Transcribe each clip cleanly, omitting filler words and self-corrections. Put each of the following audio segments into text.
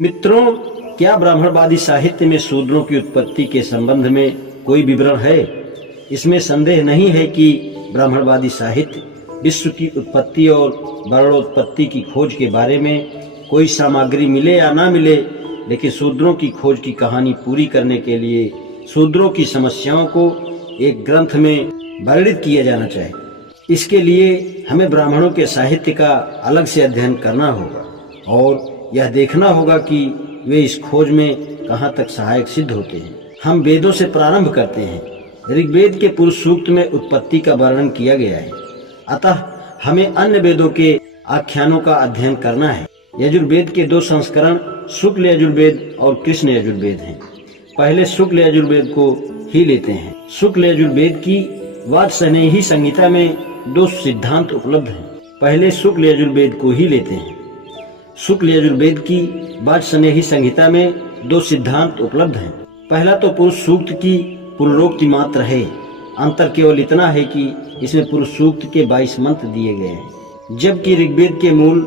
मित्रों, क्या ब्राह्मणवादी साहित्य में शूद्रों की उत्पत्ति के संबंध में कोई विवरण है? इसमें संदेह नहीं है कि ब्राह्मणवादी साहित्य विश्व की उत्पत्ति और वर्णोत्पत्ति की खोज के बारे में कोई सामग्री मिले या ना मिले, लेकिन शूद्रों की खोज की कहानी पूरी करने के लिए शूद्रों की समस्याओं को एक ग्रंथ में वर्णित किया जाना चाहिए। इसके लिए हमें ब्राह्मणों के साहित्य का अलग से अध्ययन करना होगा और यह देखना होगा कि वे इस खोज में कहाँ तक सहायक सिद्ध होते हैं। हम वेदों से प्रारंभ करते हैं। ऋग्वेद के पुरुष सूक्त में उत्पत्ति का वर्णन किया गया है, अतः हमें अन्य वेदों के आख्यानों का अध्ययन करना है। यजुर्वेद के दो संस्करण शुक्ल यजुर्वेद और कृष्ण यजुर्वेद हैं। पहले शुक्ल यजुर्वेद को ही लेते हैं। शुक्ल यजुर्वेद की वाजसनेयी संहिता में दो सिद्धांत उपलब्ध हैं। पहले शुक्ल यजुर्वेद को ही लेते हैं। शुक्ल यजुर्वेद की वाजसनेयी संहिता में दो सिद्धांत उपलब्ध हैं। पहला तो पुरुष सूक्त की पुनरोक्ति मात्र है। अंतर केवल इतना है कि इसमें पुरुष सूक्त के 22 मंत्र दिए गए हैं, जबकि ऋग्वेद के मूल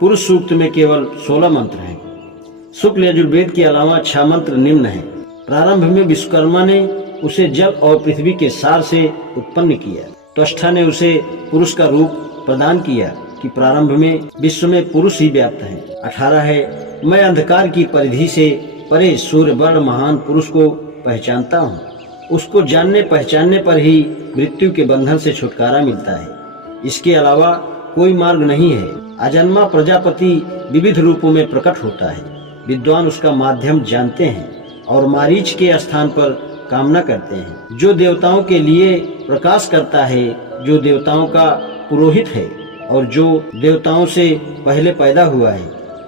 पुरुष सूक्त में केवल 16 मंत्र हैं। शुक्ल यजुर्वेद के अलावा 6 मंत्र निम्न हैं। प्रारंभ में विश्वकर्मा ने उसे जल और पृथ्वी के सार से उत्पन्न किया। त्वष्टा ने उसे पुरुष का रूप प्रदान किया कि प्रारंभ में विश्व में पुरुष ही व्याप्त है। 18 है, मैं अंधकार की परिधि से परे सूर्य वर्ण महान पुरुष को पहचानता हूँ। उसको जानने पहचानने पर ही मृत्यु के बंधन से छुटकारा मिलता है। इसके अलावा कोई मार्ग नहीं है। अजन्मा प्रजापति विविध रूपों में प्रकट होता है। विद्वान उसका माध्यम जानते हैं और मारीच के स्थान पर कामना करते हैं। जो देवताओं के लिए प्रकाश करता है, जो देवताओं का पुरोहित है और जो देवताओं से पहले पैदा हुआ है,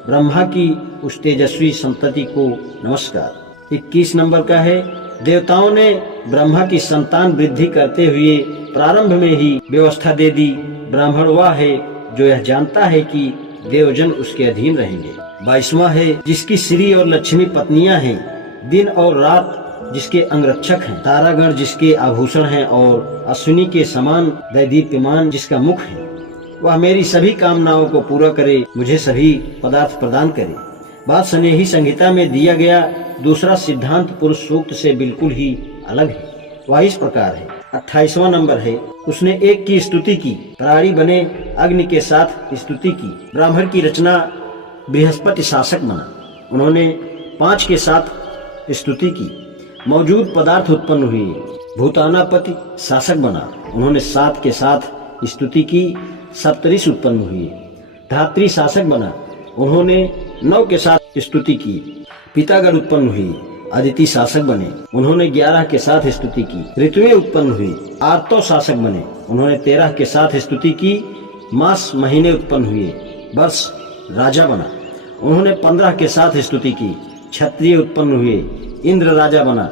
ब्रह्मा की उस तेजस्वी संतति को नमस्कार। 21 नंबर का है, देवताओं ने ब्रह्मा की संतान वृद्धि करते हुए प्रारंभ में ही व्यवस्था दे दी। ब्राह्मण वह है जो यह जानता है कि देवजन उसके अधीन रहेंगे। 22वां है, जिसकी श्री और लक्ष्मी पत्नियां हैं, दिन और रात जिसके अंगरक्षक हैं, तारागण जिसके आभूषण हैं और अश्विनी के समान दैदीप्यमान जिसका मुख है, वह मेरी सभी कामनाओं को पूरा करे, मुझे सभी पदार्थ प्रदान करे। वाजसनेयी संहिता में दिया गया दूसरा सिद्धांत पुरुष सूक्त से बिल्कुल ही अलग है। वह इस प्रकार है। 28वां नंबर है, उसने एक की स्तुति की, प्राणी बने अग्नि के साथ स्तुति की। ब्राह्मण की रचना बृहस्पति शासक बना, उन्होंने 5 के साथ स्तुति की। मौजूद पदार्थ उत्पन्न हुए। भूतानापति शासक बना, उन्होंने 7 के साथ स्तुति की। सप्तऋषि उत्पन्न हुए। धात्री शासक बना, उन्होंने 9 के साथ स्तुति की। पितागण उत्पन्न हुई। अदिति शासक बने, उन्होंने 11 के साथ स्तुति की। ऋतुएं उत्पन्न हुई। आर्तो शासक बने, उन्होंने 13 के साथ स्तुति की। मास महीने उत्पन्न हुए। वर्ष राजा बना, उन्होंने 15 के साथ स्तुति की। क्षत्रिय उत्पन्न हुए। इंद्र राजा बना,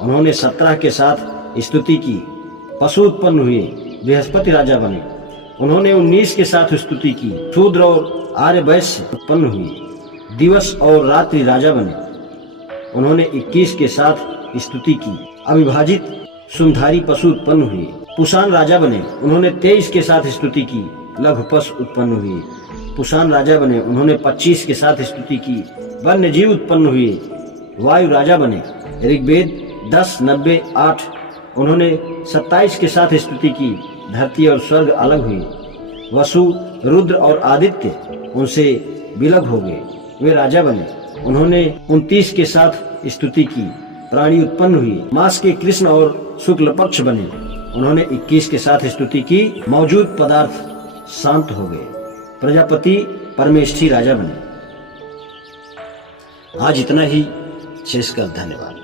उन्होंने 17 के साथ स्तुति की। पशु उत्पन्न हुए। बृहस्पति राजा बने, उन्होंने 19 के साथ स्तुति की। शूद्र और आर्य वैश्य उत्पन्न हुए। दिवस और रात्रि राजा बने, उन्होंने 21 के साथ स्तुति की। अविभाजित सुंधारी पशु उत्पन्न हुए। पुषाण राजा बने, उन्होंने 23 के साथ स्तुति की। लघु पशु उत्पन्न हुए। पुषाण राजा बने, उन्होंने 25 के साथ स्तुति की। वन्य जीव उत्पन्न हुए। वायु राजा बने। ऋग्वेद 10, 90, 8, उन्होंने 27 के साथ स्तुति की। धरती और स्वर्ग अलग हुए। वसु, रुद्र और आदित्य उनसे विलग हो गए, वे राजा बने, उन्होंने 29 के साथ स्तुति की। प्राणी उत्पन्न हुए। मास के कृष्ण और शुक्ल पक्ष बने, उन्होंने 21 के साथ स्तुति की। मौजूद पदार्थ शांत हो गए। प्रजापति परमेष्ठी राजा बने। आज इतना ही, शेष कर धन्यवाद।